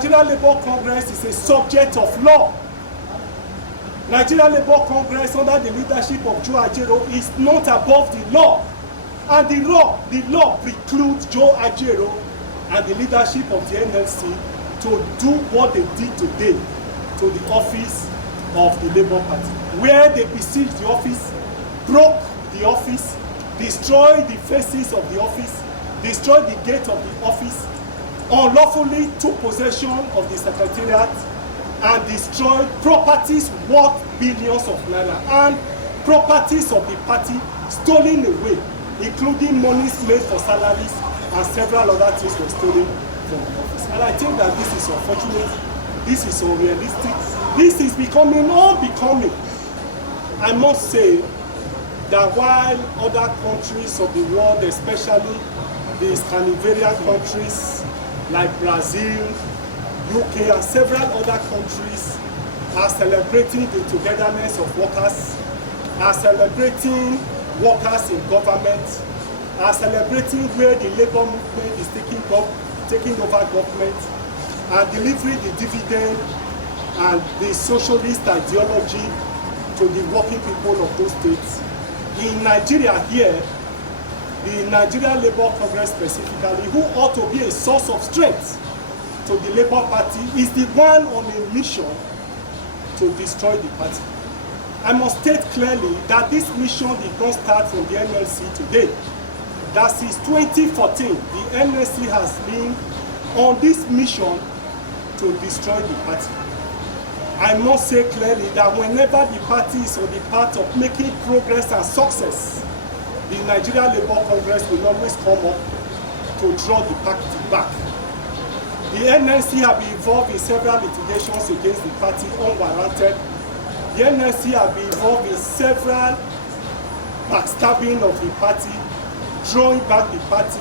Nigeria Labour Congress is a subject of law. Nigeria Labour Congress under the leadership of Joe Ajaero is not above the law. And the law precludes Joe Ajaero and the leadership of the NLC to do what they did today to the office of the Labour Party, where they besieged the office, broke the office, destroyed the faces of the office, destroyed the gate of the office, unlawfully took possession of the Secretariat, and destroyed properties worth billions of naira and properties of the party stolen away, including monies made for salaries and several other things were stolen from the office. And I think that this is unfortunate, this is unrealistic, this is becoming unbecoming. I must say that while other countries of the world, especially the Scandinavian countries like Brazil, UK, and several other countries are celebrating the togetherness of workers, are celebrating workers in government, are celebrating where the labor movement is taking over government and delivering the dividend and the socialist ideology to the working people of those states. In Nigeria here, the Nigeria Labour Congress specifically, who ought to be a source of strength to the Labour Party, is the one on a mission to destroy the party. I must state clearly that this mission did not start from the NLC today. That since 2014, the NLC has been on this mission to destroy the party. I must say clearly that whenever the party is on the path of making progress and success, the Nigeria Labour Congress will always come up to draw the party back. The NLC have been involved in several litigations against the party unwarranted. The NLC have been involved in several backstabbing of the party, drawing back the party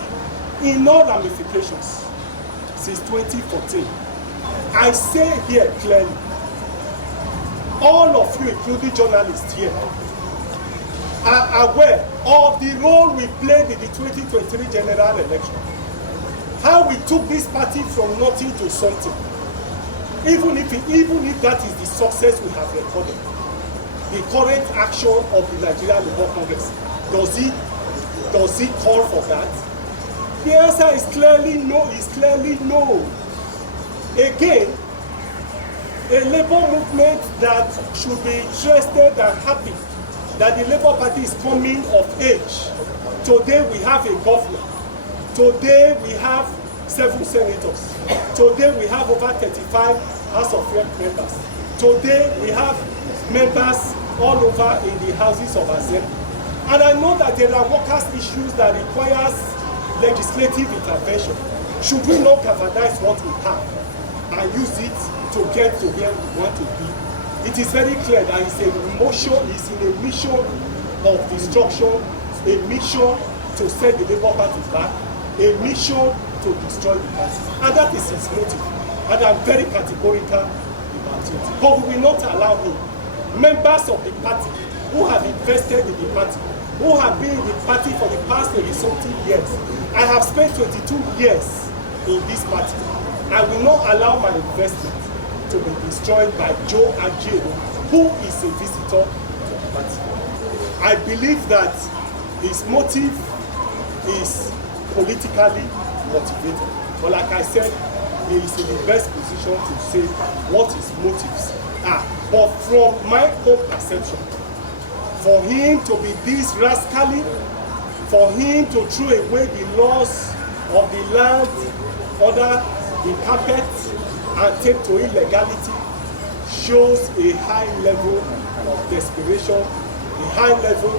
in all ramifications since 2014. I say here clearly, all of you, including journalists here, are aware of the role we played in the 2023 general election. How we took this party from nothing to something. Even if that is the success we have recorded. The current action of the Nigeria Labour Congress, does it call for that? The answer is clearly no, Again, a labor movement that should be interested and happy that the Labour Party is coming of age. Today we have a governor. Today we have 7 senators. Today we have over 35 House of Rep members. Today we have members all over in the houses of assembly. And I know that there are workers' issues that requires legislative intervention. Should we not galvanize what we have and use it to get to where we want to be? It is very clear that it's in a mission of destruction, a mission to set the Labour Party back, a mission to destroy the party. And that is his motive. And I'm very categorical about it. But we will not allow him. Members of the party who have invested in the party, who have been in the party for the past 30-something years. I have spent 22 years in this party. I will not allow my investment to be destroyed by Joe Ajaero, who is a visitor to the party. I believe that his motive is politically motivated. But like I said, he is in the best position to say what his motives are. But from my own perception, for him to be this rascally, for him to throw away the laws of the land under the carpet and take to illegality shows a high level of desperation, a high level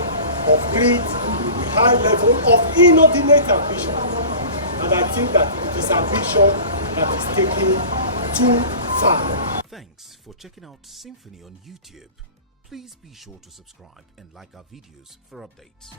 of greed, a high level of inordinate ambition. And I think that it is ambition that is taking too far. Thanks for checking out SYMFONI on YouTube. Please be sure to subscribe and like our videos for updates.